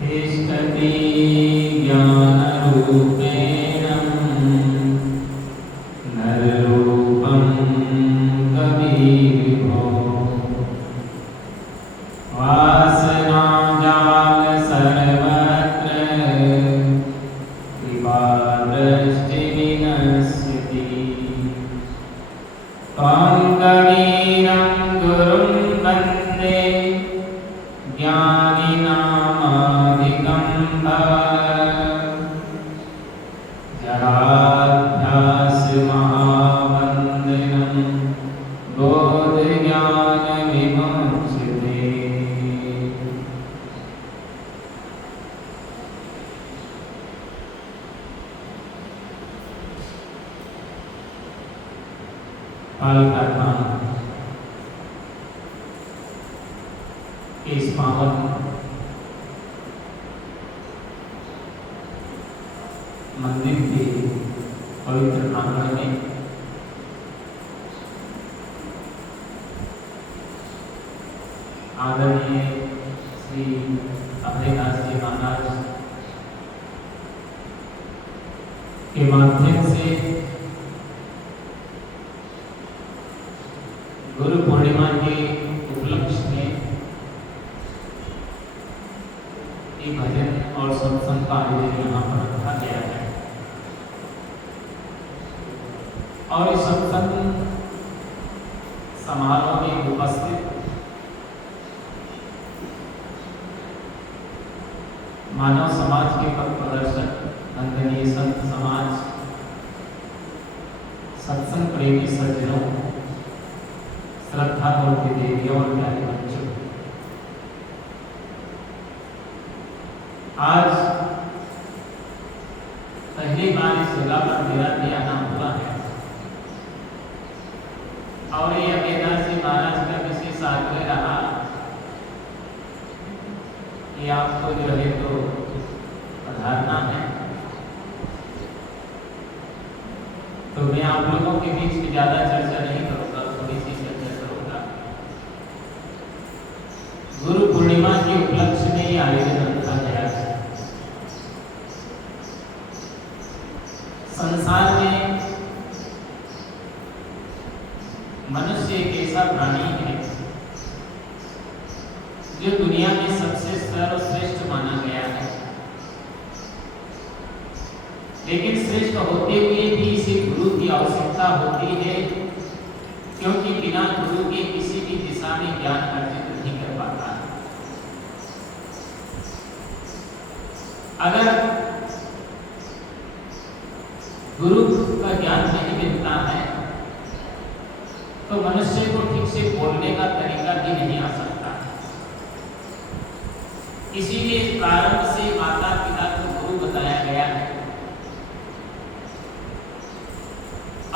तिष्ठति ज्ञानरूपेण नररूपं कविर्भो वासनाजाल सर्वत्र कृपादृष्टिविनश्यति त्वं कवीरं गुरुं वन्दे ज्ञानिनामाधिकं जडाभ्यासमहावन्दनं बोधज्ञानविमुञ्चते। कालकर्मा इस पावन मंदिर के पवित्र प्रांगण में आदरणीय श्री अभयदास जी महाराज के माध्यम से गुरु पूर्णिमा के उपलक्ष्य में एक भजन और सत्संग का आयोजन यहाँ पर रखा गया है और इस सत्संग समारोह में उपस्थित मानव समाज के पथ प्रदर्शक वंदनीय संत समाज, सत्संग प्रेमी सज्जनों, श्रद्धा मूर्ति देवियों और प्यारे बच्चों, आज पहली बार इस जगह पर मेरा भी आना हुआ है और ये अभयदास जी महाराज का विशेष आग्रह रहा कि आपको जो है तो पधारना है। तो मैं आप लोगों के बीच में ज्यादा चर्चा नहीं करूंगा, थोड़ी सी चर्चा करूंगा। गुरु पूर्णिमा के उपलक्ष्य में ये आयोजन रखा गया है। संसार में मनुष्य एक ऐसा प्राणी है जो दुनिया में सबसे सर्वश्रेष्ठ माना गया है, लेकिन श्रेष्ठ होते हुए भी इसे गुरु की आवश्यकता होती है, क्योंकि बिना गुरु के किसी भी दिशा में ज्ञान अर्जित नहीं कर पाता है। अगर गुरु का ज्ञान नहीं मिलता है तो मनुष्य को ठीक से बोलने का तरीका भी नहीं आ सकता। इसीलिए प्रारंभ से माता पिता को गुरु बताया गया है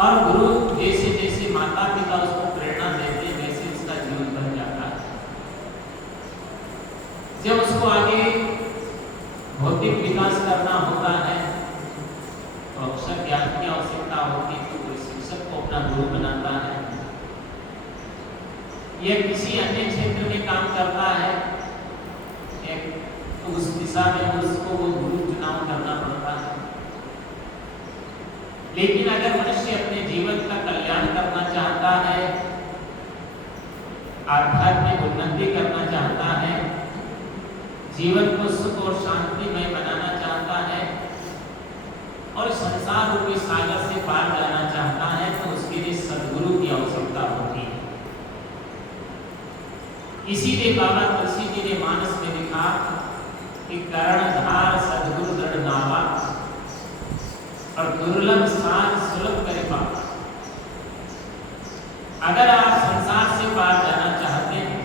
और गुरु जैसे जैसे माता पिता उसको प्रेरणा देते वैसे उसका जीवन बन जाता है। जब उसको आगे भौतिक विकास करना होता है तो अक्षर ज्ञान की आवश्यकता होती है, तो कोई शिक्षक को अपना गुरु बनाता है या किसी अन्य क्षेत्र में काम करता है तो उस दिशा में उसको वो गुरु चुनाव करना पड़ता है। लेकिन अगर मनुष्य अपने जीवन का कल्याण करना चाहता है, आध्यात्मिक उन्नति करना चाहता है, जीवन को सुख और शांतिमय बनाना चाहता है और संसार रूपी सागर से पार जाना चाहता है, तो उसके लिए सद्गुरु की आवश्यकता होती है। इसीलिए बाबा तुलसी जी ने मानस में लिखा कि कर्णधार सद्गुरु दृढ़ नावा और दुर्लभ साध सुलभ करे पावा। अगर आप संसार से पार जाना चाहते हैं,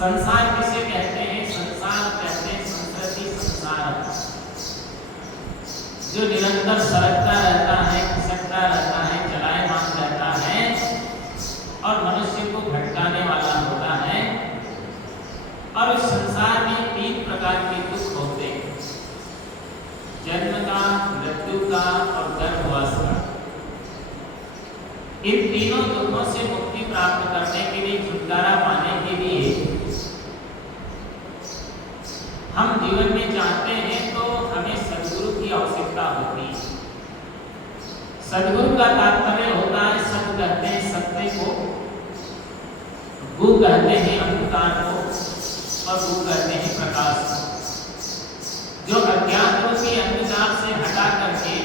संसार किसे कहते हैं? संसार कहते हैं संस्कृति संसार, जो निरंतर सरकता रहता है, खिसकता रहता है, चलायमान रहता है और मनुष्य को भटकाने वाला होता है। और इस संसार में 3 प्रकार के दुख होते हैं, जन्म का, मृत्यु का और गर्भवास का। इन तीनों दुखों से मुक्ति प्राप्त करने के लिए, छुटकारा पाने के लिए चाहते हैं तो हमें सद्गुरु की आवश्यकता होती है। सद्गुरु का तात्पर्य होता है, सत कहते हैं सत्य को, गु कहते हैं अंधकार को, और गु कहते हैं प्रकाश को। जो अज्ञान रूपी अंधकार से हटा करके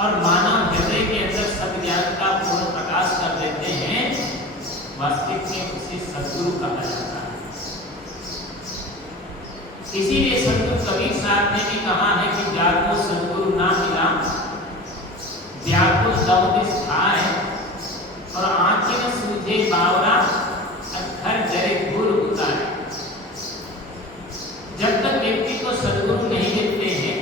और मानव हृदय के अंदर सत्ज्ञान का पूर्ण प्रकाश कर देते हैं, वास्तविक में उसे सद्गुरु कहा जाता है। इसीलिए संत कबीर साहब ने भी कहा है कि जाको सद्गुरु ना मिला, व्याकुल दौदिस थाय, और आंखें न सूझे बावरा, घर जरे घूर उतारे। जब तक व्यक्ति को सद्गुरु नहीं मिलते हैं,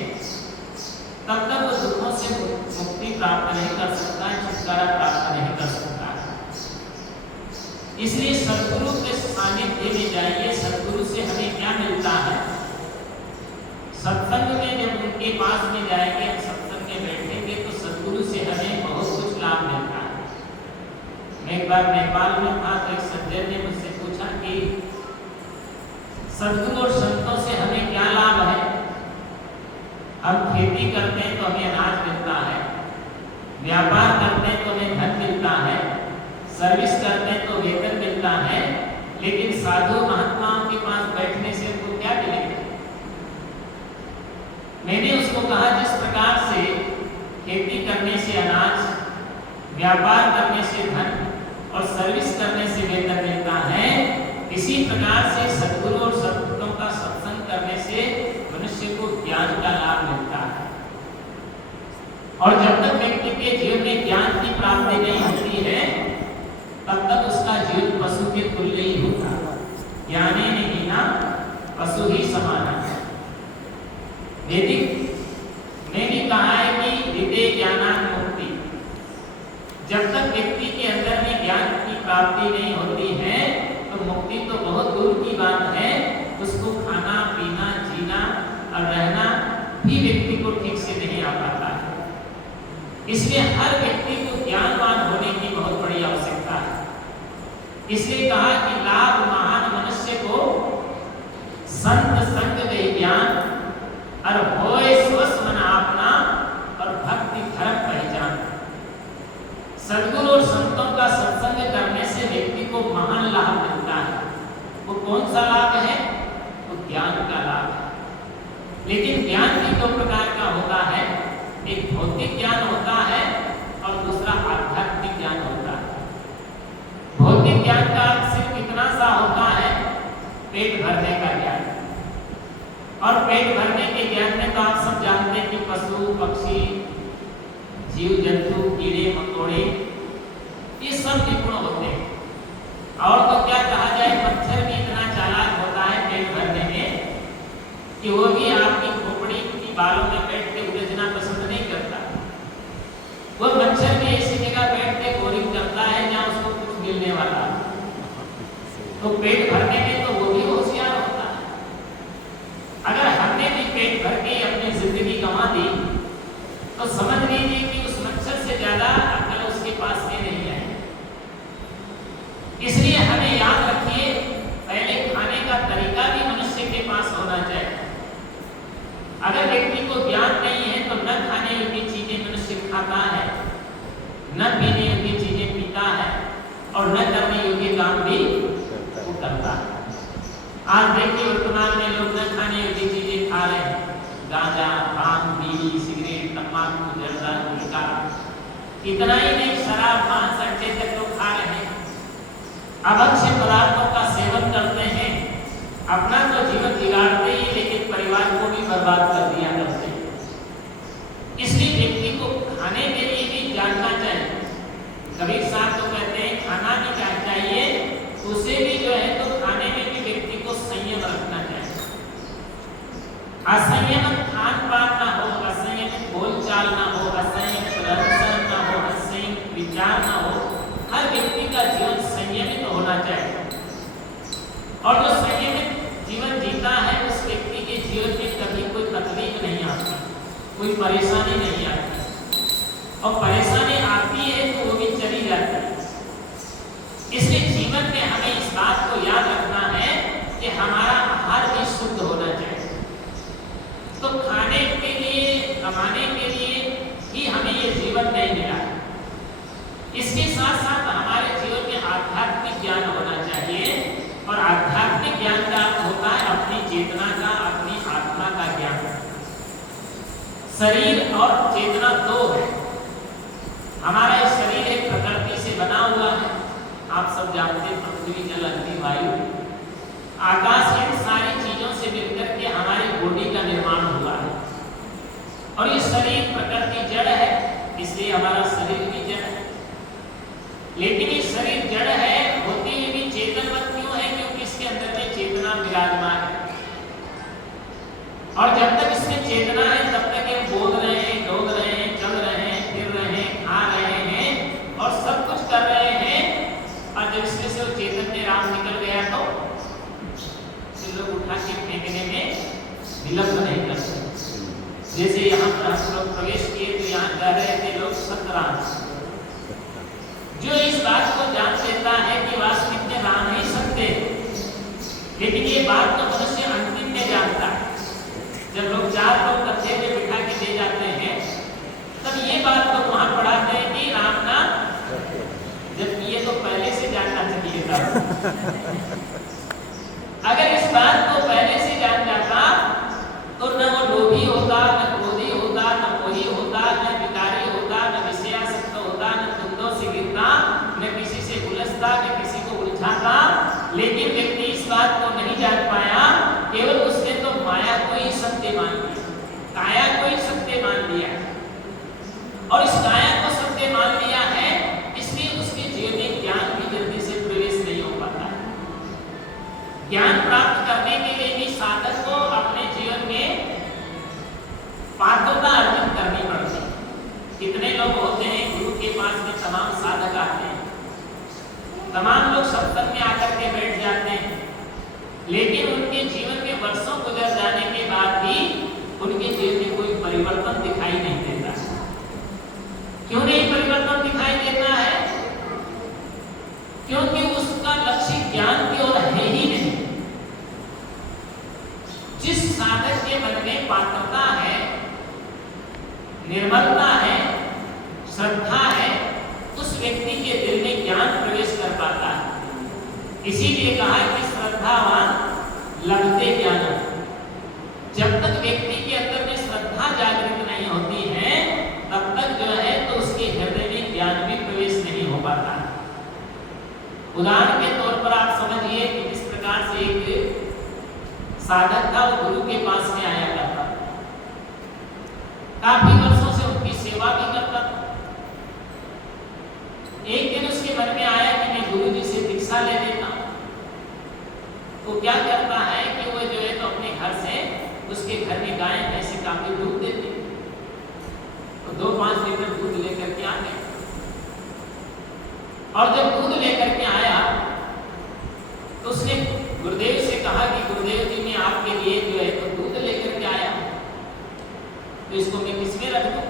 तब तक वो दुखों से मुक्ति प्राप्त नहीं कर सकता, छुटकारा प्राप्त नहीं कर सकता। इसलिए सद्गुरु के सानिध्य में जाइए। सद्गुरु से हमें क्या मिलता है? सत्संग में जब उनके पास में जाएंगे, सत्संग में बैठेंगे, तो सद्गुरु से हमें बहुत कुछ लाभ मिलता है। मैं एक बार नेपाल में था तो एक सज्जन ने मुझसे पूछा कि सद्गुरु और संतों से हमें क्या लाभ है? हम खेती करते हैं तो हमें अनाज मिलता है, व्यापार करते हैं तो हमें धन मिलता है, सर्विस करते हैं तो वेतन मिलता है, लेकिन साधु महात्माओं के पास बैठने से हमको क्या मिलेगा? मैंने उसको कहा, जिस प्रकार से खेती करने से अनाज, व्यापार करने से धन और सर्विस करने से वेतन मिलता है, इसी प्रकार से सद्गुरु और सद्गुरुओं का सत्संग करने से मनुष्य को ज्ञान का लाभ मिलता है। और जब तक व्यक्ति के जीवन में ज्ञान की प्राप्ति नहीं होती है, तब तक उसका जीवन पशु के तुल्य ही होता है। ज्ञाने नहीं ना पशु ही समान है। वैदिक ने भी कहा है कि विदे ज्ञानान मुक्ति। जब तक व्यक्ति के अंदर में ज्ञान की प्राप्ति नहीं होती है, तो मुक्ति तो बहुत दूर की बात है। उसको खाना पीना जीना और रहना भी व्यक्ति को ठीक से नहीं आ पाता है। इसलिए हर व्यक्ति को ज्ञानवान होने की बहुत बड़ी आवश्यकता है। इसलिए कहा कि लाभ महान मनुष्य को संत संग दे ज्ञान, और होए स्वस मन अपना, और भक्ति धर्म पहचान। सद्गुरु और संतों का सत्संग करने से व्यक्ति को महान लाभ मिलता है। वो कौन सा लाभ है? वो ज्ञान का लाभ है। लेकिन ज्ञान भी दो प्रकार का होता है, एक भौतिक ज्ञान होता है और दूसरा आध्यात्मिक ज्ञान होता है। भौतिक ज्ञान का सिर्फ इतना सा होता है, पेट भरने का ज्ञान। और पेट भरने के ज्ञान में तो आप सब जानते हैं कि पशु पक्षी जीव जंतु कीड़े मकोड़े ये सब निपुण होते हैं। और तो क्या कहा जाए, मच्छर भी इतना चालाक होता है पेट भरने में कि वो भी आपकी खोपड़ी की बालों में बैठ के उलझना पसंद नहीं करता। वो मच्छर भी ऐसी जगह बैठ के बोरिंग करता है जहाँ उसको कुछ मिलने वाला। तो पेट भरने में तो वो भी होशियार होता है। अगर हमने भी पेट भर के अपनी जिंदगी गंवा दी, तो समझ लीजिए कि उस मच्छर से ज्यादा अकल उसके पास में नहीं है। इसलिए हमें याद रखिए, पहले खाने का तरीका भी मनुष्य के पास होना चाहिए। अगर व्यक्ति को ज्ञान नहीं है तो न खाने योग्य चीजें मनुष्य खाता है, न पीने योग्य चीजें पीता है, और न करने योग्य काम भी वो करता है। आज देखिए वर्तमान में लोग न खाने योग्य चीजें खा रहे हैं, गांजा, भांग, बीड़ी, सिगरेट, तंबाकू, जर्दा, गुटखा। इतना ही नहीं, शराब, मांस, अंडे तक लोग खा रहे हैं। अभक्ष्य पदार्थों का सेवन करते हैं। अपना तो जीवन बिगाड़ते ही, लेकिन परिवार को भी बर्बाद कर दिया करते हैं। इसलिए व्यक्ति को खाने के लिए भी जानना चाहिए। कबीर साहब तो कहते हैं खाना भी चाहिए, उसे भी जो है तो खाने में भी व्यक्ति को संयम रखना चाहिए। असंयमित खान पान ना हो, असंयमित बोलचाल ना हो, असंयमित रहन ना हो, असंयमित विचार ना हो। हर व्यक्ति का जीवन संयमित होना चाहिए। और जो संयमित जीवन जीता है, उस व्यक्ति के जीवन में कभी कोई तकलीफ नहीं आती, कोई परेशानी नहीं आती। और परेशानी आती है तो वो भी चली जाती है। इसलिए जीवन में हमें इस बात को याद रखना है कि हमारा आहार भी शुद्ध होना चाहिए। और आध्यात्मिक ज्ञान का अर्थ होता है अपनी चेतना का, अपनी आत्मा का ज्ञान। शरीर और चेतना दो है। हमारा ये शरीर एक प्रकृति से बना हुआ है, आप सब जानते हैं, पृथ्वी, जल, अग्नि, वायु, आकाश, इन सारी चीजों से मिलकर के हमारी बॉडी का निर्माण हुआ है। और ये शरीर प्रकृति जड़ है, इसलिए हमारा शरीर भी जड़ है। लेकिन ये शरीर जड़ है होते हुए भी चेतनवत क्यों है? क्योंकि इसके अंदर में चेतना विराजमान है। और जब तक इसमें चेतना है तब तक ये बोल रहे हैं, डोल रहे हैं, चल रहे हैं, फिर रहे हैं, खा रहे हैं और सब कुछ कर रहे हैं। और जब इसमें से वो चेतन राम निकल गया तो लोग उठा के फेंकने में विलंब नहीं करते। जैसे यहाँ पर हम लोग प्रवेश किए तो यहाँ कह रहे थे लोग सतराम। जो इस बात को जान लेता है कि वास्तविक में राम नहीं सकते, लेकिन ये बात तो मनुष्य अंतिम में जानता है। जब लोग 4 लोग कच्चे में बिठा के दे जाते हैं तब ये बात तो वहां पढ़ाते हैं कि राम ना, जबकि ये तो पहले से जानना चाहिए था। अगर इस बात को पहले से जान जाता तो न वो लोभी होता, न क्रोधी होता, न मोही होता, न विकारी होता, न विषयासक्त होता, न धुंधों से गिरता, न किसी से उलझता, न किसी को उलझाता। लेकिन व्यक्ति इस बात को नहीं जान पाया, केवल उसने तो माया को ही सत्य मान लिया, काया को ही सत्य मान लिया। और इस काया को सत्य मान लिया है, इसलिए उसके जीवन में ज्ञान भी जल्दी से प्रवेश नहीं हो पाता। ज्ञान प्राप्त करने के लिए भी साधक को अपने जीवन में पात्रता अर्जित करनी पड़ती है। कितने लोग होते हैं गुरु के पास में, तमाम साधक आते हैं, तमाम लोग सत्संग में आकर के बैठ जाते हैं, लेकिन उनके जीवन में वर्षों गुजर जाने के बाद भी उनके जीवन में कोई परिवर्तन दिखाई नहीं देता। क्यों नहीं परिवर्तन दिखाई देता है? क्योंकि उसका लक्ष्य ज्ञान की ओर है ही नहीं। जिस साधक के मन में पात्रता है, निर्मलता है, श्रद्धा है, उस व्यक्ति के दिल में ज्ञान प्रवेश कर पाता है। इसीलिए कहा कि श्रद्धावान लभते ज्ञानम। जब तक व्यक्ति के अंदर में श्रद्धा जागृत नहीं होती है तब तक जो है तो उसके हृदय में ज्ञान भी प्रवेश नहीं हो पाता। उदाहरण के तौर पर आप समझिए कि जिस प्रकार से एक साधक था, वो गुरु के पास में आया करता, काफी वर्षों से उनकी सेवा भी करता था। एक दिन उसके मन में आया कि मैं गुरु जी से दीक्षा ले लेता हूं। वो क्या करता है कि वो जो है तो अपने घर से, उसके घर में गाय भैंसे काफी दूध देती, तो 2-5 लीटर दूध लेकर के आ गए। और जब दूध लेकर के आया तो उसने गुरुदेव से कहा कि गुरुदेव जी, मैं आपके लिए जो है तो दूध लेकर के आया, तो इसको मैं किसमें रख दूं?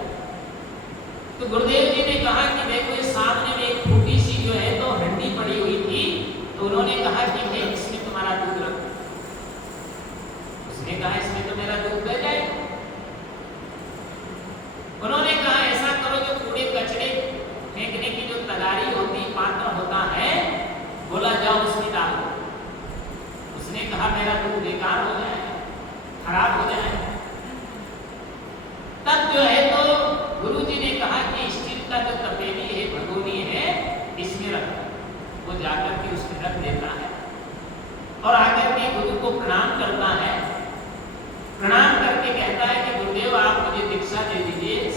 तो गुरुदेव जी ने कहा कि देखो ये सामने में एक फूटी सी जो है तो हड्डी पड़ी हुई थी, तो उन्होंने कहा कि मैं इसमें तुम्हारा दूध रखूं। उसने कहा इसमें तो मेरा दूध बह जाएगा। उन्होंने कहा ऐसा करो, जो कूड़े कचरे फेंकने की जो तगारी होती, पात्र होता है, बोला जाओ उसमें डालो। उसने कहा मेरा दूध बेकार हो जाएगा, खराब हो जाएगा। तब जो है तो गुरुजी ने कहा कि स्टील का जो तपेली है, भगोनी है, इसमें रखो। वो जाकर के उसमें रख देता है और आकर के गुरु को प्रणाम करता है। प्रणाम करके कहता है कि गुरुदेव आप मुझे दीक्षा दे दीजिए,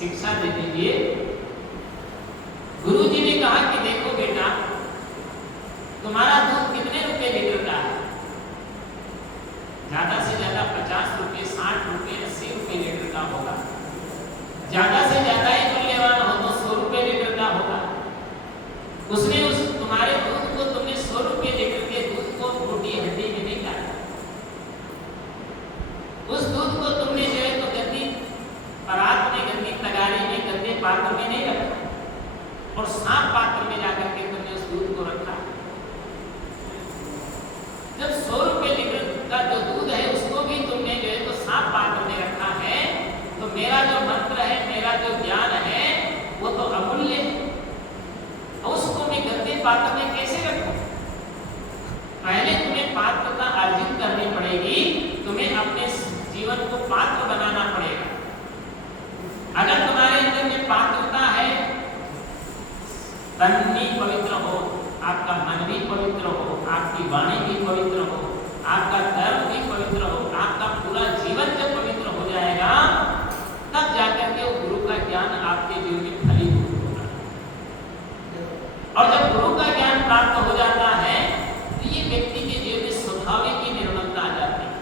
शिक्षा दे दीजिए। गुरुजी ने कहा कि देखो बेटा, तुम्हारा दूध कितने रुपए लीटर का है? ज्यादा से ज्यादा 50 रुपए, 60 रुपए, 80 रुपए लीटर का होगा। ज्यादा से ज्यादा ही मूल्यवान हो तो 100 रुपए लीटर का होगा। उसने उस तुम्हारे दूध को, तुमने 100 रुपए लीटर के दूध को मोटी हड्डी में नहीं डाला। उस दूध को तुमने जो है तो गंदी परात में, गंदी तगारी में, गंदे पात्र में नहीं रखा और साफ पात्र में जाकर के तुमने उस दूध को रखा। जब 100 रुपए लीटर का जो दूध है उसको भी तुमने जो है तो साफ पात्र में रखा है, तो मेरा जो मंत्र है, मेरा जो ज्ञान है, वो तो अमूल्य है। उसको मैं गंदे पात्र में कैसे रखूं? पहले पात्र बनाना पड़ेगा। अगर तुम्हारे अंदर में पात्रता है, तन भी पवित्र हो, आपका मन भी पवित्र हो, आपकी वाणी भी पवित्र हो, आपका कर्म भी पवित्र हो, आपका पूरा जीवन जब पवित्र हो जाएगा, तब जाकर के वो गुरु का ज्ञान आपके जीवन में फलीभूत होगा। और जब गुरु का ज्ञान प्राप्त हो जाता है तो ये व्यक्ति के जीवन में स्वाभाविक ही निर्मलता आ जाती है।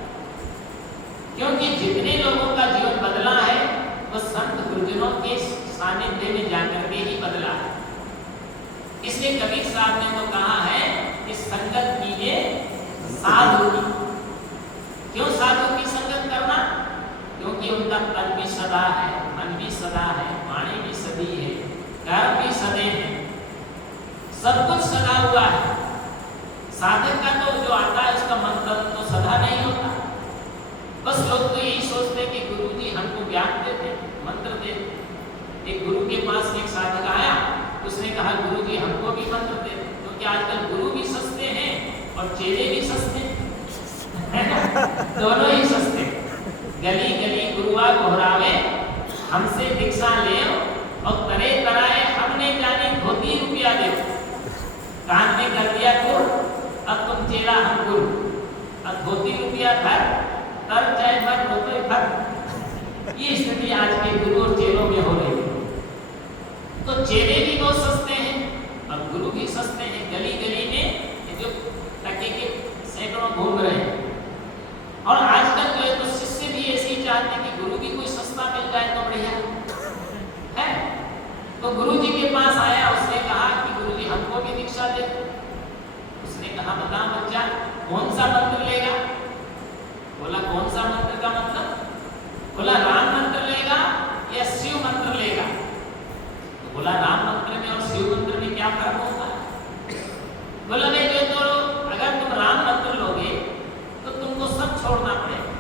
क्योंकि जितने लोगों का जीवन बदला है वो संत गुरुजनों के सानिध्य में जाकर के ही बदला है। इसलिए कबीर साहब ने तो कहा है कि संगत कीजिए साधु की। क्यों साधु की संगत करना? क्योंकि उनका तन भी सदा है, मन भी सदा है, वाणी भी सदी है, कर्म भी सदे है, सब कुछ सदा हुआ है। साधक का तो जो आता है उसका मन तो सदा नहीं होता। बस लोग तो यही सोचते कि गुरु जी हमको ज्ञान देते, मंत्र देते। एक गुरु के पास एक साधक आया, उसने कहा गुरु जी हमको भी मंत्र दे, क्योंकि आजकल गुरु भी सस्ते हैं और चेले भी सस्ते हैं, दोनों ही सस्ते। गली गली गुरुआ घोरावे, हमसे दीक्षा ले और तरे तराए हमने जाने धोती रुपया दे। कान में कर दिया तो अब तुम चेला हम गुरु, अब धोती रुपया भर, तर चाहे मर रुपये भर। ये स्थिति आज के गुरु और चेलों में हो रही है। तो चेले भी बहुत सस्ते हैं और गुरु भी सस्ते हैं। गली गली में जो टके के सैकड़ों घूम रहे हैं। और आजकल जो है तो शिष्य भी ऐसे ही चाहते हैं कि गुरु भी कोई सस्ता मिल जाए तो बढ़िया है। तो गुरु जी के पास आया, उसने कहा कि गुरु जी हमको भी दीक्षा दे। उसने कहा बता बच्चा कौन सा मंत्र लेगा? बोला कौन सा मंत्र का मतलब? बोला राम मंत्र लेगा या शिव मंत्र लेगा? तो बोला राम मंत्र में और शिव मंत्र में क्या फर्क होता है? बोला नहीं जो तो अगर तुम राम मंत्र लोगे तो तुमको सब छोड़ना पड़ेगा।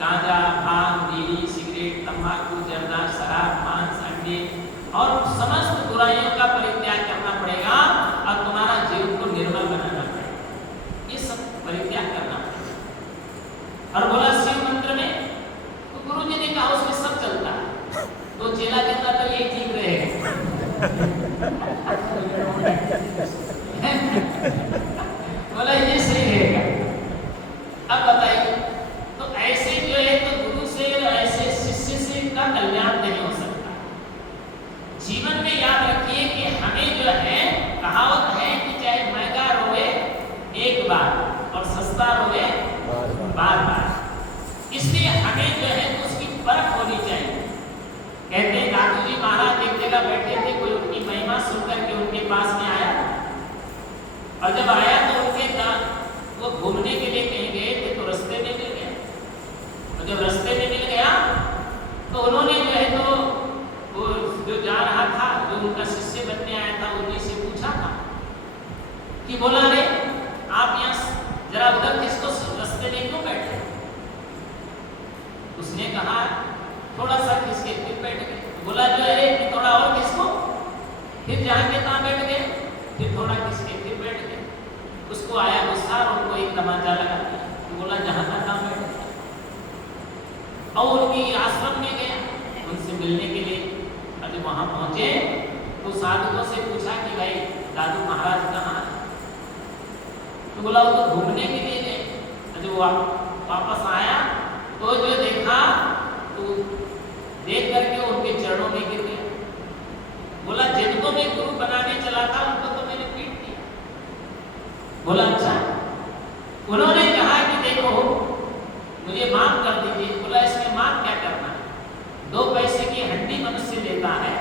गांजा, भांग, बीड़ी, सिगरेट, तंबाकू, जर्दा, शराब, मांस, अंडे और समस्त बुराइयों का परित्याग करना पड़ेगा और तुम्हारा जीवन को निर्मल बनाना पड़ेगा। ये सब परित्याग करना पड़ेगा। और बोला शिव मंत्र में, तो गुरु जी ने कहा उसमें सब चलता है। तो चेला कहता तो ये ठीक रहेगा। बोला ये सही रहेगा। अब बताइए, तो ऐसे जो है तो गुरु से ऐसे शिष्य से का कल्याण नहीं हो सकता। जीवन में याद रखिए कि हमें जो है कहावत है कि चाहे महंगा रोए एक बार और सस्ता रोए बार बार। इसलिए हमें जो है तो उसकी परख होनी चाहिए। कहते हैं दादू जी महाराज एक जगह बैठे थे, कोई उनकी महिमा सुनकर के उनके पास में आया और जब आया तो उनके वो घूमने के लिए कहीं गए थे तो रास्ते में मिल गया। और जब रास्ते में मिल गया तो उन्होंने जो है तो वो जो जा रहा था, जो उनका शिष्य बनने आया था, उन्हीं से पूछा था कि बोला रे आप यहाँ जरा उधर किसको रास्ते में क्यों बैठे? उसने कहा थोड़ा सा किसके फिर बैठ गए। बोला जो है थोड़ा और किसको? फिर जहाँ के तहाँ बैठ गए, फिर थोड़ा किसके फिर बैठ गए। उसको आया गुस्सा और उनको एक तमाचा लगा दिया। तो बोला जहाँ था तहाँ बैठ गया। और उनकी आश्रम में गया उनसे मिलने के लिए। और जब वहाँ पहुँचे तो साधुओं से पूछा कि भाई दादू महाराज कहाँ है? तो बोला वो तो घूमने के लिए गए। जब वापस आया तो जो देखा तो देख करके उनके चरणों में गिर गया। बोला जिनको मैं गुरु बनाने चला था उनको तो मैंने पीट दिया। बोला अच्छा? उन्होंने कहा कि देखो मुझे माफ कर दीजिए। बोला इसमें माफ क्या करना है? 2 पैसे की हड्डी मनुष्य लेता है,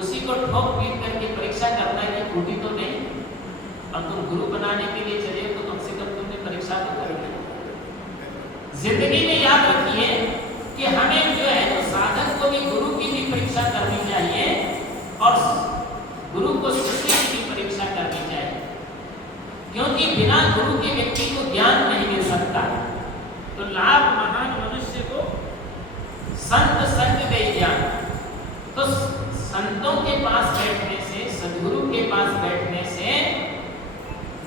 उसी को ठोक पीट करके परीक्षा करता है कि टूटी तो नहीं। और तुम गुरु बनाने के लिए चले तो कम से कम तुमने परीक्षा तो कर ली। जिंदगी में याद रखिए कि हमें जो है तो साधक को भी गुरु की भी परीक्षा करनी चाहिए और गुरु को शिष्य की भी परीक्षा करनी चाहिए। क्योंकि बिना गुरु के व्यक्ति को ज्ञान नहीं मिल सकता। तो लाभ महान मनुष्य को संत संग दे ज्ञान। तो संतों के पास बैठने से, सद्गुरु के पास बैठने से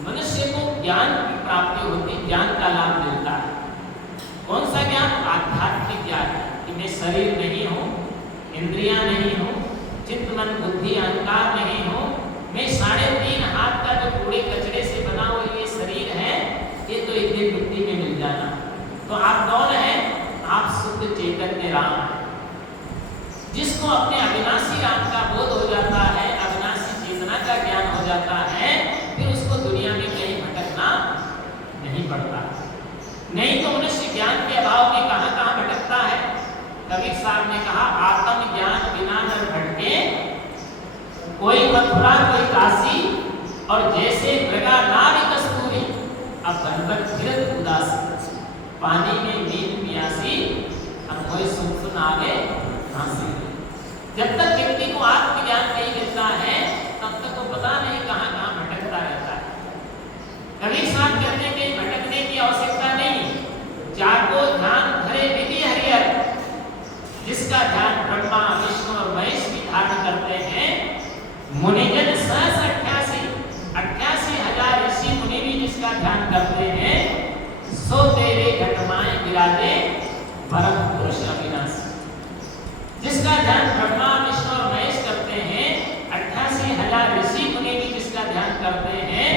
मनुष्य को ज्ञान की प्राप्ति होती, ज्ञान का लाभ मिलता है। कौन सा ज्ञान? आध्यात्मिक ज्ञान। मैं शरीर नहीं हूँ, इंद्रियां नहीं हूँ, चित्त मन बुद्धि अहंकार नहीं हूँ, मैं 3.5 हाथ का जो कूड़े कचरे से बना हुआ ये शरीर है, ये तो एक दिन मिट्टी में मिल जाना। तो आप कौन हैं? आप शुद्ध चैतन्य राम हैं। जिसको अपने अविनाशी राम का बोध हो जाता है, अविनाशी चेतना का ज्ञान हो जाता है, फिर उसको दुनिया में कहीं भटकना नहीं पड़ता। नहीं तो मनुष्य ज्ञान के अभाव में कहाँ कहाँ भटकता है। कबीर साहब ने कहा, आत्म ज्ञान बिना न भटके, कोई मथुरा कोई काशी, और जैसे मृगा नारी कस्तूरी, अब बनकर फिरत उदासी, पानी में नींद प्यासी, अब कोई सुन सुन आगे हंसी। जब तक व्यक्ति को आत्मज्ञान नहीं मिलता है, तब तक वो पता नहीं कहाँ कहाँ भटकता रहता है। कबीर साहब कहते हैं कि भटकने की आवश्यकता नहीं, जाको ध्यान धरे विधि हरिहर, जिसका ध्यान ब्रह्मा विष्णु और महेश भी धारण करते हैं, मुनिजन 88,000 ऋषि मुनि भी जिसका ध्यान करते हैं, सो तेरे घटमाएं विराजे परम पुरुष अविनाशी। जिसका ध्यान ब्रह्मा विष्णु और महेश करते हैं, 88,000 ऋषि मुनि भी जिसका ध्यान करते हैं,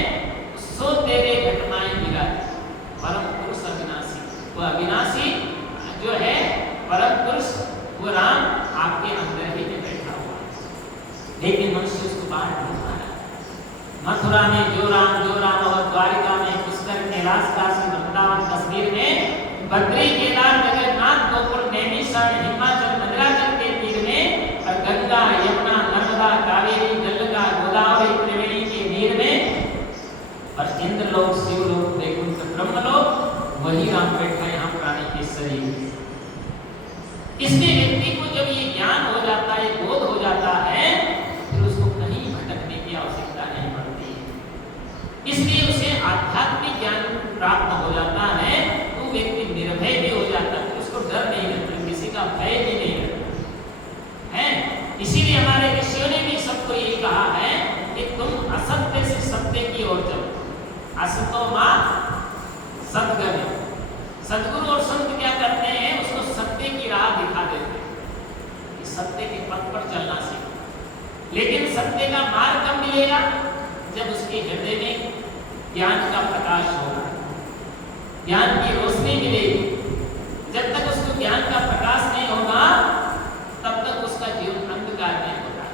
सो तेरे घटमाएं विराजे परम पुरुष अविनाशी। वो अविनाशी जो है परम पुरुष, वो राम आपके अंदर ही में बैठा हुआ है, लेकिन मनुष्य उसको बाहर नहीं आ रहा। मथुरा में जो राम और द्वारिका में पुष्कर कैलाश काशी वृंदावन कश्मीर में बद्री केदार जगन्नाथ गोकुल नैमिषारण्य हिमाचल मंदिराचल के तीर में, और गंगा यमुना नर्मदा कावेरी गंगा गोदावरी त्रिवेणी के तीर में, और इंद्रलोक शिवलोक वैकुंठ ब्रह्मलोक, वही राम बैठा है यहाँ प्राणी के शरीर में। इसलिए व्यक्ति को जब ये ज्ञान हो जाता है, बोध हो जाता है, फिर उसको कहीं भटकने की आवश्यकता नहीं पड़ती। इसलिए उसे आध्यात्मिक ज्ञान प्राप्त हो जाता है, तो व्यक्ति निर्भय भी हो जाता है, उसको डर नहीं रहता, किसी का भय भी नहीं रहता है। इसीलिए हमारे ऋषियों ने भी सबको ये कहा है कि तुम असत्य से सत्य की ओर चलो, असतो मां सद्गति। सद्गुरु और संत क्या करते हैं? उसको सत्य की राह दिखा देते हैं, सत्य के पथ पर चलना सीखो। लेकिन सत्य का मार्ग कब मिलेगा? जब उसके हृदय में ज्ञान का प्रकाश होगा, ज्ञान की रोशनी मिलेगी। जब तक उसको ज्ञान का प्रकाश नहीं होगा, तब तक उसका जीवन अंधकार में होगा।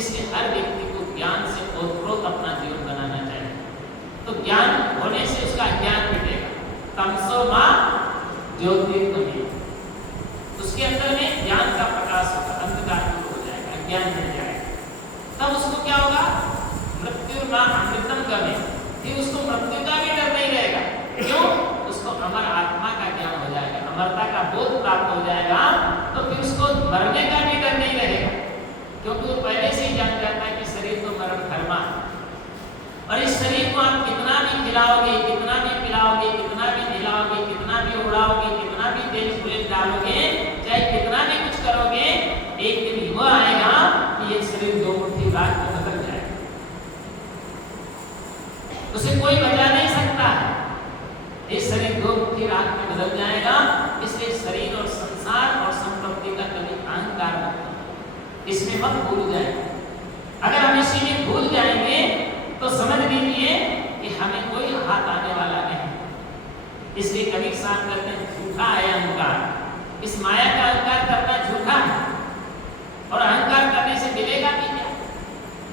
इसलिए हर व्यक्ति को ज्ञान से ओतप्रोत अपना जीवन बनाना चाहिए। तो ज्ञान होने से उसका ज्ञान मिटेगा। तमसो मां ज्योतिर्गमय, उसके अंदर में ज्ञान का प्रकाश होगा, अंधकार दूर हो जाएगा, ज्ञान मिल जाएगा। तब उसको क्या होगा? मृत्यु मां अमृतम गमे, फिर उसको मृत्यु का भी डर नहीं रहेगा। क्यों? उसको अमर आत्मा का ज्ञान हो जाएगा, अमरता का बोध प्राप्त हो जाएगा, तो फिर उसको मरने का भी डर नहीं रहेगा, क्योंकि वो पहले से ही जान जाता है कि शरीर तो मरण धर्मा है। और इस शरीर को आप कितना भी खिलाओगे, कितना भी पिलाओगे, कितना भी दिलाओगे, कितना भी उड़ाओगे, कितना भी तेल फुलेल डालोगे, चाहे कितना भी कुछ करोगे, एक दिन वो आएगा कि ये शरीर 2 मुट्ठी राख में बदल जाएगा। उसे कोई बचा नहीं सकता। इस शरीर 2 मुट्ठी राख में बदल जाएगा। इसलिए शरीर और संसार और संपत्ति का कभी अहंकार मत करो, इसमें मत भूल जाए। अगर हम इसी में भूल जाएंगे तो समझ लीजिए कि हमें कोई हाथ आने वाला नहीं। इसलिए कबीर साहब कहते हैं, झूठा है अहंकार। इस माया का अहंकार करना झूठा है, और अहंकार करने से मिलेगा भी क्या?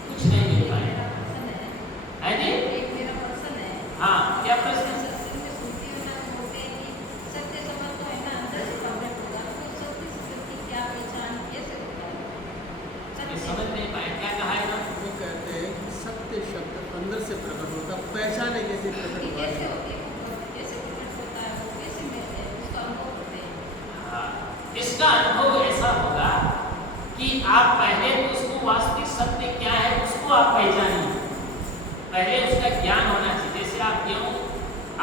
कुछ नहीं मिल पाएगा। है जी? हाँ, क्या प्रश्न? समझ नहीं पाए, क्या कहा है? वो कहते हैं सत्य शब्द अंदर से प्रकट होता, पहचाने कैसे प्रकट हुआ है? इसका अनुभव ऐसा होगा कि आप पहले तो उसको वास्तविक सत्य क्या है उसको आप पहचानिए। पहले उसका ज्ञान होना चाहिए। जैसे आप गेहूं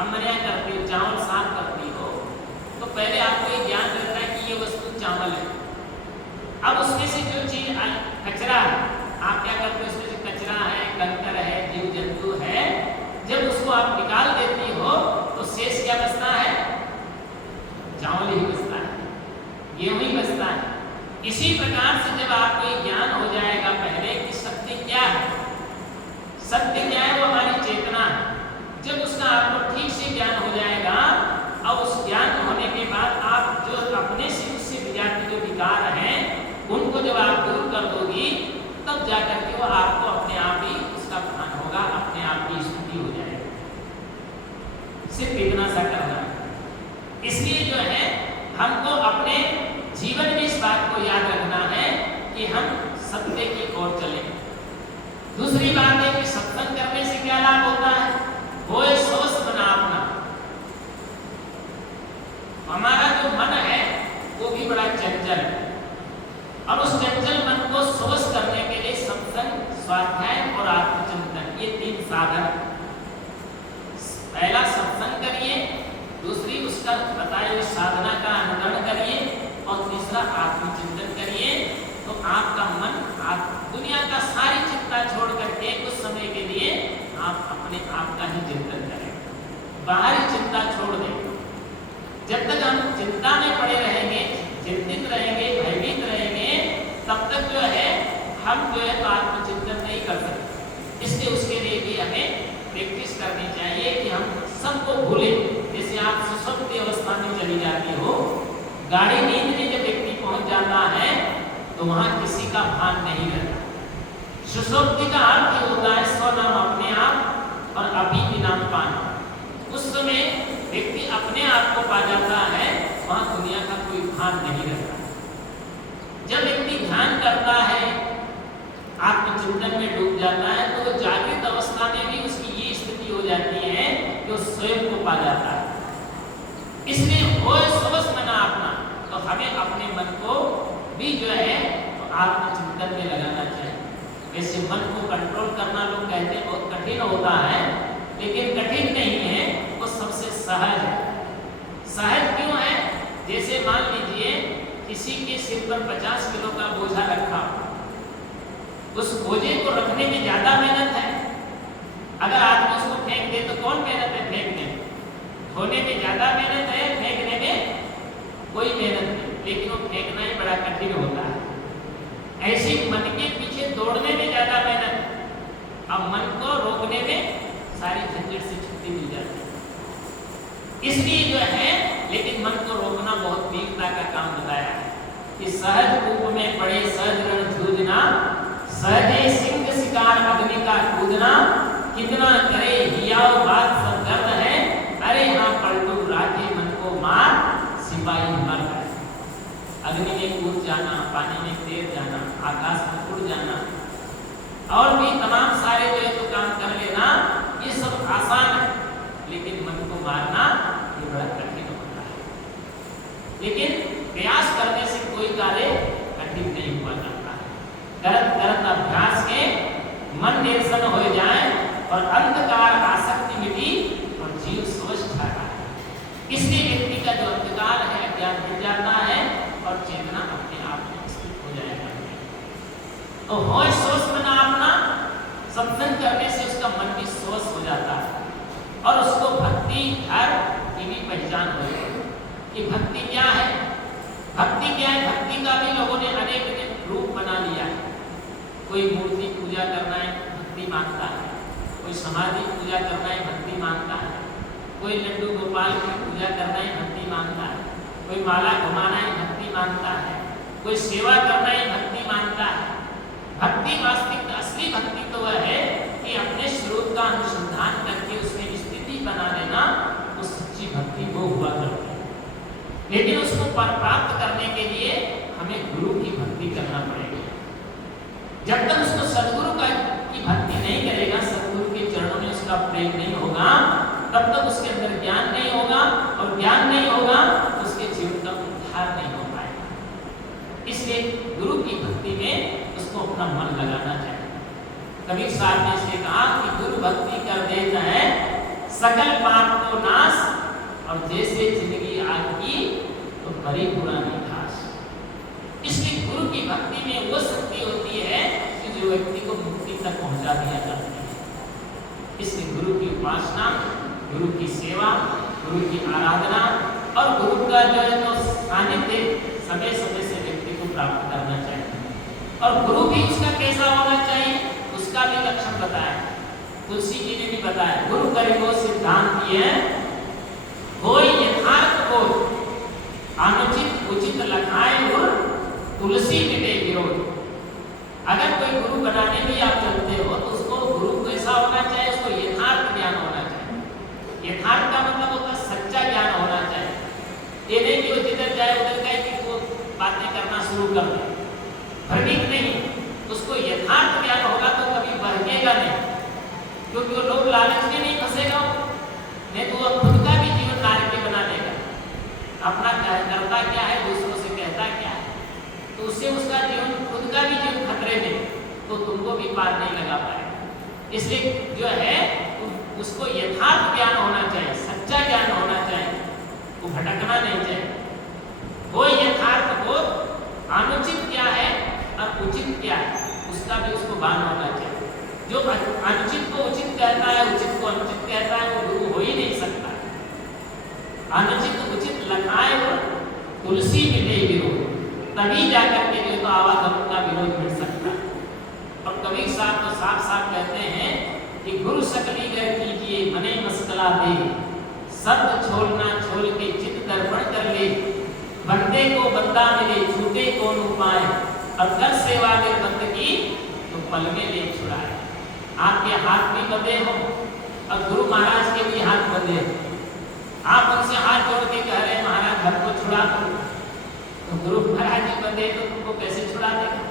अमरिया करती हो, चावल साफ करती हो, तो पहले आपको ये ज्ञान रहता है कि ये वस्तु चावल है। अब उसमें से जो चीज कचरा है, आप क्या करते हो? उसमें से कचरा है, कंकर है, जीव जंतु है, जब उसको आप निकाल देती हो तो शेष क्या बचता है? चावल ही बचता है। गेहूं इसी प्रकार से जब आपको ये ज्ञान हो जाएगा पहले कि सत्य क्या है, सत्य क्या है, वो हमारी चेतना है। जब उसका आपको ठीक से ज्ञान हो जाएगा और उस ज्ञान होने के बाद आप जो अपने से उससे विजाती जो विकार हैं उनको जब आप दूर कर दोगी तब जाकर के वो आपको अपने आप ही उसका भान होगा, अपने आप की स्थिति हो जाएगी। सिर्फ इतना सा करना है। इसलिए जो है हमको अपने जीवन में इस बात को याद रखना है कि हम सत्य की ओर चलें। दूसरी बात है कि सत्संग करने से क्या लाभ होता है, वो स्वस्थ बना अपना। हमारा जो मन है वो भी बड़ा चंचल है और उस चंचल मन को स्वस्थ करने के लिए सत्संग, स्वाध्याय और आत्मचिंतन ये 3 साधन। पहला सत्संग करिए, दूसरी उसका बताए हुए साधना का अनुकरण करिए और तीसरा आत्मचिंतन करिए। तो आपका मन दुनिया का सारी चिंता छोड़ करके कुछ समय के लिए आप अपने आप का ही चिंतन करें, बाहरी चिंता छोड़ दें। जब तक हम चिंता में पड़े रहेंगे, चिंतित रहेंगे, भयभीत रहेंगे, तब तक जो है हम जो है तो आत्मचिंतन नहीं कर सकते। इसलिए उसके लिए भी हमें प्रैक्टिस करनी चाहिए कि हम सबको भूलें। जैसे आप सुषुप्ति अवस्था में चली जाती हो, गाढ़ी नींद में जब व्यक्ति पहुंच जाता है तो वहां किसी का भान नहीं रहता। सुषुप्ति का अर्थ होता है स्वनाम अपने आप और अभी विनाम पाना। उस समय व्यक्ति अपने आप को पा जाता है, वहां दुनिया का कोई भान नहीं रहता। जब व्यक्ति ध्यान करता है, आत्मचिंतन में डूब जाता है, तो वो जागृत अवस्था में भी उसकी ये स्थिति हो जाती है कि वो स्वयं को पा जाता है। इसलिए होए स्वस्थ मना अपना, तो हमें अपने मन को भी जो है तो आत्मचिंतन में लगाना चाहिए। वैसे मन को कंट्रोल करना लोग कहते हैं बहुत कठिन होता है, लेकिन कठिन नहीं है, वो सबसे सहज है। सहज क्यों है? जैसे मान लीजिए किसी के सिर पर 50 किलो का बोझा रखा, उस बोझे को रखने में ज्यादा मेहनत है। अगर आदमी उसको फेंक दे तो कौन मेहनत है फेंकने में? धोने में ज्यादा मेहनत है, फेंकने में कोई मेहनत नहीं, लेकिन वो फेंकना ही बड़ा कठिन होता है। ऐसे मन के पीछे दौड़ने में ज्यादा मेहनत है, अब मन को रोकने में सारी झंझट से छुट्टी मिल जाती है। इसलिए जो है लेकिन मन को रोकना बहुत वीरता का काम बताया है कि सहज रूप में पड़े सहज रण जूझना, सहजे सिंह शिकार अग्नि का कूदना, कितना करे हियाव बात सब दर्द है, अरे हाँ पलटू राजे मन को मार, सिपाही मर गए। अग्नि में कूद जाना, पानी में तैर जाना, आकाश में उड़ जाना और भी तमाम सारे जो है तो काम कर लेना, ये सब आसान है, लेकिन मन को मारना ये बड़ा कठिन होता है। लेकिन प्रयास करने से कोई कार्य कठिन नहीं हुआ करता है। करत करत अभ्यास के मन निर्सन हो जाए और अंधकार आसक्ति मिटी और जीव स्वच्छ ठहरा है। इसलिए व्यक्ति का जो अंधकार है अज्ञान मिट जाता है और चेतना अपने आप में स्थित हो जाएगा। तो होश सोच बना अपना, सत्संग करने से उसका मन भी स्वस्थ हो जाता है और उसको भक्ति हर की भी पहचान हो जाती है कि भक्ति क्या है। भक्ति क्या है? भक्ति का भी लोगों ने अनेक रूप बना लिया है। कोई मूर्ति पूजा करना है भक्ति मानता है, कोई समाधि पूजा करना है भक्ति मानता है, कोई लड्डू गोपाल की पूजा करना है भक्ति मानता है, कोई माला घुमाना है भक्ति मानता है, कोई सेवा करना है भक्ति मानता है। भक्ति वास्तविक असली भक्ति तो वह है कि अपने स्वरूप का अनुसंधान करके उसमें स्थिति बना लेना, वो सच्ची भक्ति वो हुआ करती है। लेकिन उसको प्राप्त करने के लिए हमें गुरु की भक्ति करना पड़ेगा। जब तक उसको सदगुरु की भक्ति नहीं करेगा, सदगुरु के चरणों में उसका प्रेम नहीं होगा, तब तक उसके अंदर ज्ञान नहीं होगा और ज्ञान नहीं होगा तो उसके जीवन का उद्धार नहीं हो पाएगा। इसलिए गुरु की भक्ति में उसको अपना मन लगाना चाहिए। कबीर साहब ने इसे कहा कि गुरु भक्ति कर देता है सकल पाप को नाश, और जैसे जिंदगी आग की तो बड़ी पुरानी घास। इसलिए गुरु की भक्ति में वो शक्ति होती है कि जो व्यक्ति को मुक्ति तक पहुंचा दिया जाती है। इसलिए गुरु की उपासना, गुरु की सेवा, गुरु की आराधना और गुरु का जो है तो सानिध्य समय समय से व्यक्ति को प्राप्त करना और गुरु भी उसका कैसा होना चाहिए उसका भी लक्षण बताया। तुलसी जी ने भी बताया, गुरु करिबो सिद्धांत ये कोई यथार्थ को अनुचित उचित लखाए गुर तुलसी मिटे विरोध। अगर कोई गुरु बनाने भी आप चलते हो तो उसको गुरु कैसा होना चाहिए, उसको यथार्थ ज्ञान होना चाहिए। यथार्थ का मतलब होता है सच्चा ज्ञान होना चाहिए। ये नहीं कि वो जिधर जाए उधर गए कि वो बातें करना शुरू कर दे, भ्रमित नहीं। उसको यथार्थ ज्ञान होगा तो कभी बहकेगा नहीं, क्योंकि वो लोग लालच में नहीं फंसेगा, नहीं तो वो खुद का भी जीवन नारक के बना देगा। अपना करता क्या है, दूसरों से कहता क्या है, तो उससे उसका जीवन खुद का भी जीवन खतरे में, तो तुमको भी पार नहीं लगा पाएगा। इसलिए जो है उसको यथार्थ ज्ञान होना चाहिए, सच्चा ज्ञान होना चाहिए, वो भटकना नहीं चाहिए। वो यथार्थ को अनुचित क्या है और उचित क्या है उसका भी उसको भान होना चाहिए। जो अनुचित को उचित कहता है, उचित को अनुचित कहता है, वो गुरु हो ही नहीं सकता। अनुचित उचित लखाए और तुलसी मिले विरोध, तभी जाकर के जो तो आवागमन का विरोध मिल सकता है। और कबीर साहब तो साफ साफ कहते हैं कि गुरु सकली कर कीजिए मने मस्कला दे, शब्द छोड़ना छोड़ के चित्त दर्पण कर ले, बंदे को बंदा मिले छूटे कौन उपाय, और कर सेवा अगर बंद की तो पल में ले छुड़ाए। आपके हाथ भी बंधे हो और गुरु महाराज के भी हाथ बंधे हो, आप उनसे हाथ जोड़ के कह रहे हैं महाराज घर को छुड़ा दो, तो गुरु महाराज जी बंधे तो तुमको कैसे छुड़ा देगा।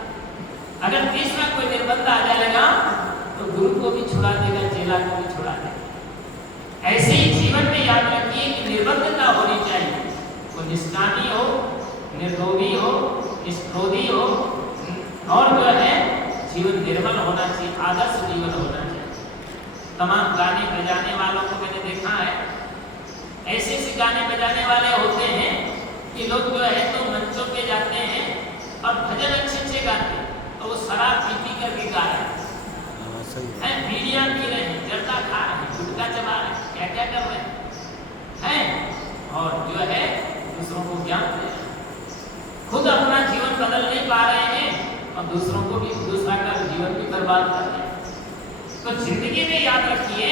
अगर तीसरा कोई निर्बंध आ जाएगा तो गुरु को भी छुड़ा देगा, चेला को भी छुड़ा देगा। ऐसे ही जीवन में याद रखिए कि निर्बंधता होनी चाहिए, वो निष्कामी हो, निर्लोभी हो, निष्क्रोधी हो, और जो है जीवन निर्मल होना चाहिए, आदर्श जीवन होना चाहिए। तमाम गाने बजाने वालों को मैंने देखा है, ऐसे ऐसे गाने बजाने वाले होते हैं कि लोग जो है तो मंचों पे जाते हैं और भजन अच्छे अच्छे गाते हैं, तो वो शराब पी करके गा रहे हैं, बीड़ियाँ पी रहे हैं, जर्दा खा रहे हैं, गुटखा चबा रहे हैं, क्या क्या कर रहे हैं, और जो है दूसरों को ज्ञान दे रहे हैं। खुद अपना जीवन बदल नहीं पा रहे हैं और दूसरों को भी, दूसरा का जीवन भी बर्बाद कर रहे हैं। तो जिंदगी में याद रखिए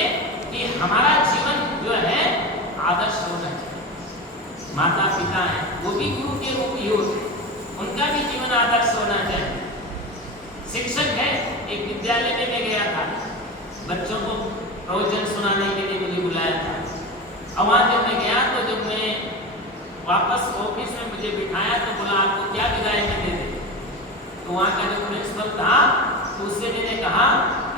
कि हमारा जीवन जो है आदर्श होना चाहिए। माता पिता हैं वो भी गुरु के रूप ही होते, उनका भी जीवन आदर्श होना चाहिए। शिक्षक है, एक विद्यालय में मैं गया था, बच्चों को प्रवचन सुनाने के लिए मुझे बुलाया था, और वहाँ जब मैं गया तो जब मैं वापस ऑफिस में मुझे बिठाया तो बोला आपको क्या विदाई में दे दे। तो वहाँ का जो प्रिंसिपल था तो उससे मैंने कहा,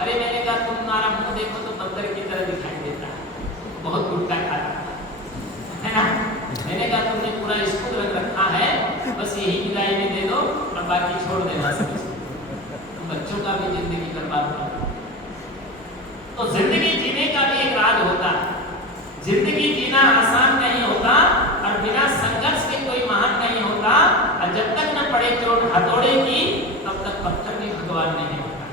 अरे मैंने कहा तुम्हारा मुंह देखो तो बंदर की तरह दिखाई देता है, बहुत गुट्टा खाता है ना। मैंने कहा तुमने पूरा स्कूल रख रखा है, बस यही विदाई में दे दो और बाकी छोड़ देना सब। तो बच्चों का भी जिंदगी बर्बाद होता। तो जिंदगी जीने का भी एक राज होता है। जिंदगी जीना आसान नहीं होता और बिना संघर्ष के कोई महान नहीं होता, और जब तक न पड़े चोट हथौड़े की तब तक पत्थर भी भगवान नहीं होता।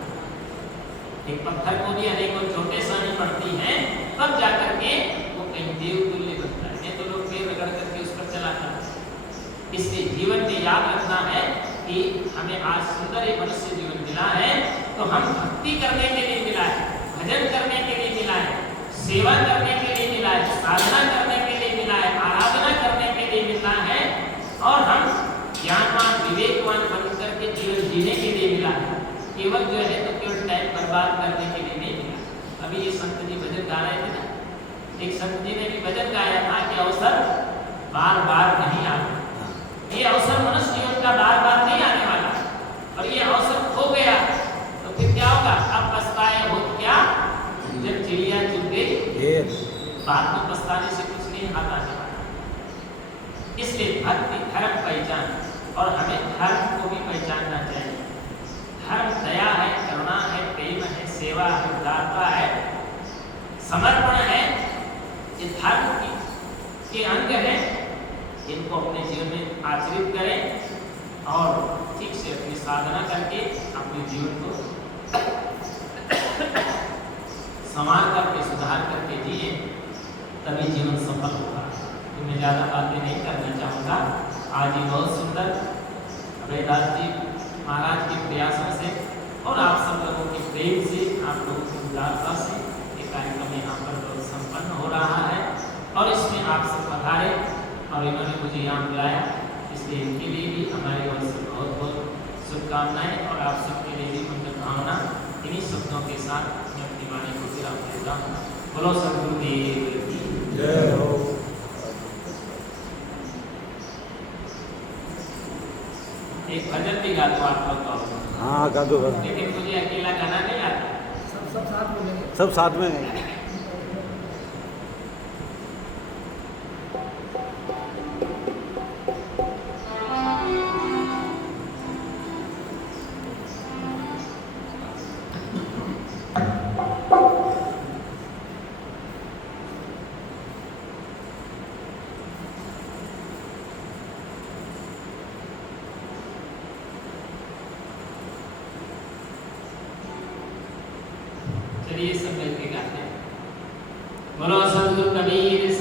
एक पत्थर को भी अनेकों चोटें सहनी पड़ती हैं, तब जाकर के वो कहीं देव तुल्य बनता है, नहीं तो लोग पैर रगड़ करके उस पर चला जाता है। इसलिए जीवन में याद रखना है कि हमें आज सुंदर एक मनुष्य जीवन मिला है, तो हम भक्ति करने के लिए मिला है, भजन करने के लिए मिला है, सेवा करने के लिए मिला है, साधना करने के लिए मिला है, आराधना करने के लिए मिला है, और हम ज्ञानवान विवेकवान बनकर के जीवन जीने के लिए मिला है। केवल जो है तो केवल टाइम बर्बाद करने के लिए नहीं मिला। अभी ये संत जी भजन गा रहे थे ना, एक संत जी ने भी भजन गाया था कि अवसर बार बार नहीं आता। ये अवसर मनुष्य जीवन का बार बार नहीं आने वाला, और ये अवसर खो गया तो फिर क्या होगा, अब पछताए हो क्या जब चिड़िया चुग गई, बाद में पछताने से कुछ नहीं आता है। इसलिए भक्ति धर्म पहचान, और हमें धर्म को भी पहचानना चाहिए। धर्म दया है, करुणा है, प्रेम है, सेवा है, उदारता है, समर्पण है, ये धर्म के अंग है। इनको अपने जीवन में आचरित करें और ठीक से अपनी साधना करके अपने जीवन को संवार करके सुधार करके जिए, तभी जीवन सफल होगा। तो मैं ज़्यादा बातें नहीं करना चाहूँगा। आज ही बहुत सुंदर वेदांत जी महाराज के प्रयासों से और आप सब लोगों के प्रेम से, आप लोगों की उदारता से ये कार्यक्रम यहाँ पर संपन्न हो रहा है। और इसमें आप सब पधारे और इन्होंने मुझे यहाँ बुलाया, इसलिए इनके लिए भी हमारी ओर से बहुत बहुत शुभकामनाएं और आप सबके लिए भी मंगल भावना। इन्हीं शब्दों के साथ मैं अपनी वाणी को विराम देता हूँ। बोलो सद्गुरुदेव की जय हो। एक भजन भी गा दो आप लोग तो। हाँ गा दो। लेकिन मुझे अकेला गाना नहीं आता। सब साथ में लेंगे। सब साथ में हैं। चलिए सब मिलके गाते हैं। बोलो सद्गुरु कबीर